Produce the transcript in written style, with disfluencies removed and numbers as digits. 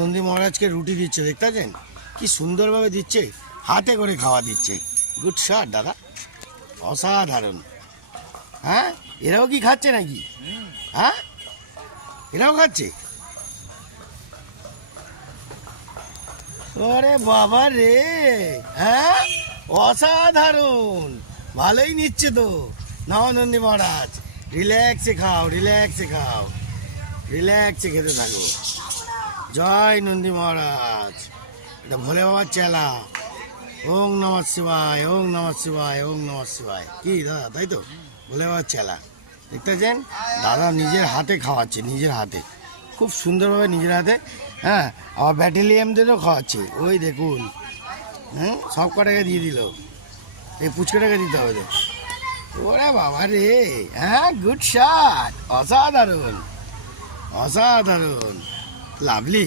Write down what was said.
নন্দী মহারাজকে রুটি দিচ্ছে, দেখতে পাচ্ছেন কি সুন্দরভাবে দিচ্ছে, হাতে করে খাওয়া দিচ্ছে। গুড শট দাদা, অসাধারণ। হ্যাঁ, এরাও কি খাচ্ছে নাকি? হ্যাঁ, এরাও খাচ্ছে। ওরে বাবা রে, হ্যাঁ অসাধারণ, ভালোই নিচ্ছে তো। নাও নন্দী মহারাজ, রিল্যাক্সে খাও, রিল্যাক্সে খাও, রিল্যাক্সে খেতে থাকো। জয় নন্দী মহারাজ, এটা ভোলে বাবার চেলা। ওং নমঃ শিবায়, ওং নমঃ শিবায়, ওং নমঃ শিবায়। কি দাদা, তাই তো ভোলে বাবার চেলা। দেখতে পাচ্ছেন দাদা নিজের হাতে খাওয়াচ্ছে, নিজের হাতে, খুব সুন্দরভাবে নিজের হাতে। হ্যাঁ, আবার ব্যাটালিয়ামদেরও খাওয়াচ্ছে, ওই দেখুন। সব কটাকে দিয়ে দিল, এই পুচকাটাকে দিতে হবে তো। ওরে বাবা রে, হ্যাঁ গুড শট, অসাধারণ, অসাধারণ, লাভলি।